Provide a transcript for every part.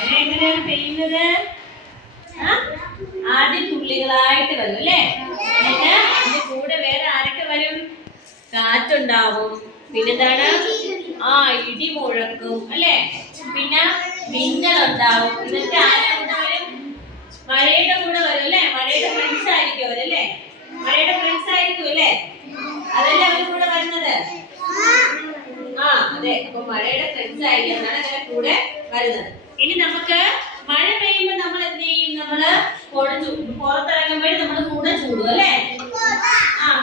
മഴ എങ്ങനെയാണ് പെയ്യുന്നത്? ആദ്യം തുള്ളികളായിട്ട് വരും അല്ലേ? എന്നിട്ട് അതിന്റെ കൂടെ വേറെ ആരൊക്കെ വരും? കാറ്റുണ്ടാവും, പിന്നെന്താണ്? ഇടി മുഴക്കും അല്ലേ? പിന്നെ മിന്നലുണ്ടാവും. ഇതൊക്കെ ആരുടെ കൂടെ വരും? മഴയുടെ കൂടെ വരും അല്ലേ? മഴയുടെ ഫ്രണ്ട്സ് ആയിരിക്കും അവരല്ലേ? മഴയുടെ ഫ്രണ്ട്സ് ആയിരിക്കും അല്ലേ? അതല്ലേ അവരുടെ കൂടെ വരുന്നത്? അതെ. അപ്പൊ മഴയുടെ ഫ്രണ്ട്സ് ആയിരിക്കും, അതാണ് അങ്ങനെ കൂടെ വരുന്നത്. ഇനി നമുക്ക് മഴ പെയ്യുമ്പോൾ നമ്മൾ എന്ത് ചെയ്യും? നമ്മള് പുറത്തിറങ്ങുമ്പോൾ നമ്മൾ കൂടെ ചൂടും അല്ലേ?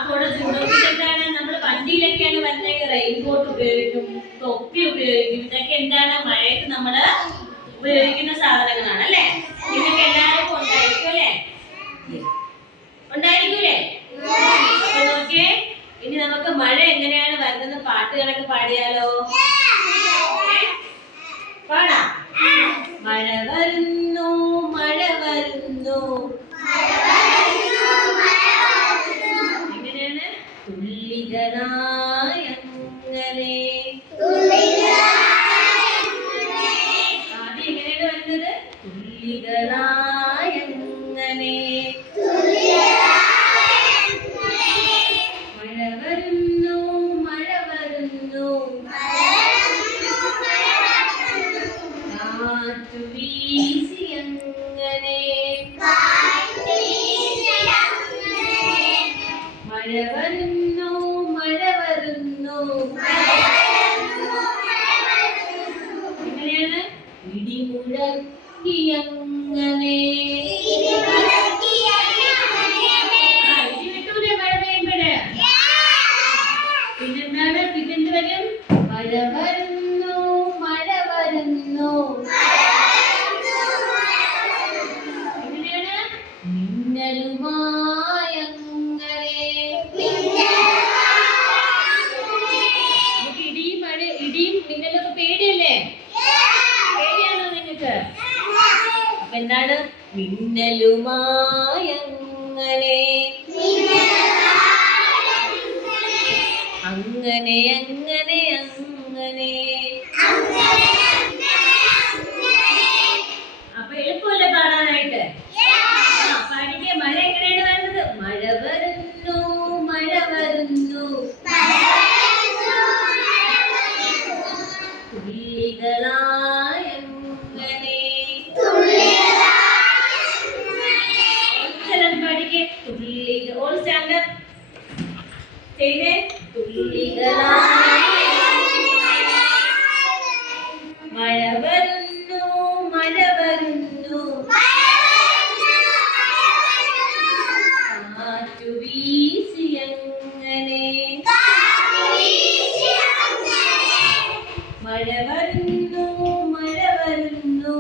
കൂടെ ചൂടും. എന്താണ്, നമ്മൾ വണ്ടിയിലൊക്കെയാണ് വരുന്നതെങ്കിൽ റെയിൻകോട്ട് ഉപയോഗിക്കും, തൊപ്പി ഉപയോഗിക്കും. ഇതൊക്കെ എന്താണ്, മഴയത്ത് നമ്മള് ഉപയോഗിക്കുന്ന സാധനങ്ങളാണ് അല്ലേ? ഇതൊക്കെ എല്ലാവർക്കും ഉണ്ടായിരിക്കും അല്ലേ? ഉണ്ടായിരിക്കൂലേ? അപ്പൊ നോക്കിയേ, ഇനി നമുക്ക് മഴ എങ്ങനെയാണ് വരുന്നത് പാട്ടുകളൊക്കെ പാടിയാലോ? പാടാം. മഴ വരുന്നു, മഴ വരുന്നു. എങ്ങനെയാണ്? തുള്ളികളായി അങ്ങനെ. ആദ്യം എങ്ങനെയാണ് വരുന്നത്? തുള്ളികളായി അങ്ങനെ. മഴ വരുന്നു, മഴ വരുന്നു. കാറ്റു വീശി അങ്ങനെ. മഴ വരുന്നു, മഴ വരുന്നു. എങ്ങനെയാണ്? ഇടിമുഴക്കി അങ്ങനെ. ഇടിവിട്ടൂലേ മഴ പെയ്യുമ്പോഴേ? പിന്നെന്താണ്? പിന്നെന്ത് വരും? മഴ വരുന്നു, മഴ വരുന്നു. എങ്ങനെയാണ്? മിന്നലുമായി അങ്ങനെ. നമുക്ക് ഇടിയും മിന്നലൊക്കെ പേടിയല്ലേ? പേടിയാണോ നിങ്ങൾക്ക്? അപ്പൊ എന്താണ്? മിന്നലുമായി അങ്ങനെ. അങ്ങനെ അങ്ങനെ അങ്ങനെ. അപ്പൊ എളുപ്പമല്ലേ പാടാനായിട്ട്? പാടിക്കേ. മഴ എങ്ങനെയാണ് വരുന്നത്? മഴ വരുന്നു, മഴ വരുന്നു. തുള്ളികളായി അങ്ങനെ. പാടിക്കേ. തുള്ളികൾ. ഓൾ സ്റ്റാൻഡ് അപ്പ് ചെയ്തേ. തുള്ളികളായി. മഴ വരുന്നു, മഴ വരുന്നു. കാറ്റു വീശി അങ്ങനെ. മഴ വരുന്നു, മഴ വരുന്നു.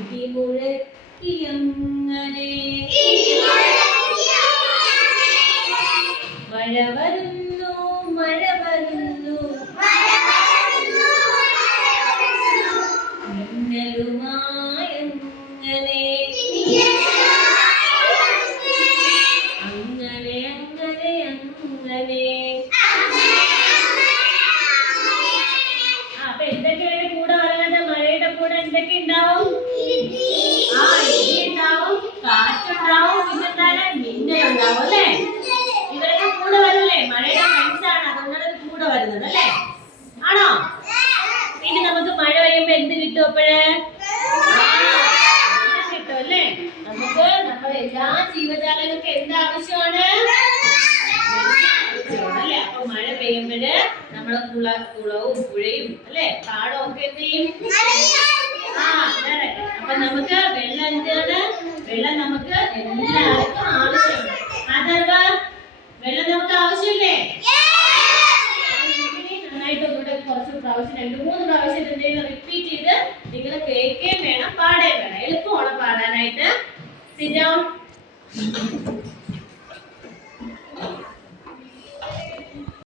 ഇടിമുഴക്കി അങ്ങനെ. മഴ വരുന്നു, മഴ വരുന്നു. മിന്നലുമായി അങ്ങനെ. അങ്ങനെ അങ്ങനെ അങ്ങനെ. അപ്പൊ എന്തൊക്കെയാണ് കൂടെ വരുന്നത്? മഴയുടെ കൂടെ എന്തൊക്കെ ഉണ്ടാവും? ഇടി ഉണ്ടാവും, കാറ്റുണ്ടാവും, പിന്നെന്താണ്? മിന്നലുണ്ടാവും അല്ലേ? ഇവരൊക്കെ കൂടെ വരില്ലേ? മഴയുടെ ഫ്രണ്ട്സ് ആണ്, അതുകൊണ്ടാണ് കൂടെ വരുന്നത് അല്ലേ? ആണോ? ഇനി നമുക്ക് മഴ പെയ്യുമ്പോ എന്ത് കിട്ടും? അപ്പോഴേ കിട്ടും അല്ലേ? നമുക്ക് നമ്മുടെ എല്ലാ ജീവജാലങ്ങൾക്കും എന്ത് ആവശ്യമാണ്? അല്ലേ? അപ്പൊ മഴ പെയ്യുമ്പോഴ് നമ്മളെ കുളവും പുഴയും അല്ലെ പാടവും ഒക്കെ എന്ത് ചെയ്യും? അപ്പൊ നമുക്ക് വെള്ളം എന്താണ്? വെള്ളം നമുക്ക് എല്ലാവർക്കും ആവശ്യമാണ്. അതല്ല, വെള്ളം നമുക്ക് ആവശ്യമില്ലേ? നന്നായിട്ട് ഒന്നുകൂടെ കുറച്ച് പ്രാവശ്യം 2-3 പ്രാവശ്യം എന്തെങ്കിലും റിപ്പീറ്റ് ചെയ്ത് നിങ്ങൾ കേൾക്കുകയും വേണം, പാടുകയും വേണം. എളുപ്പമാണ് പാടാനായിട്ട്. Sit down.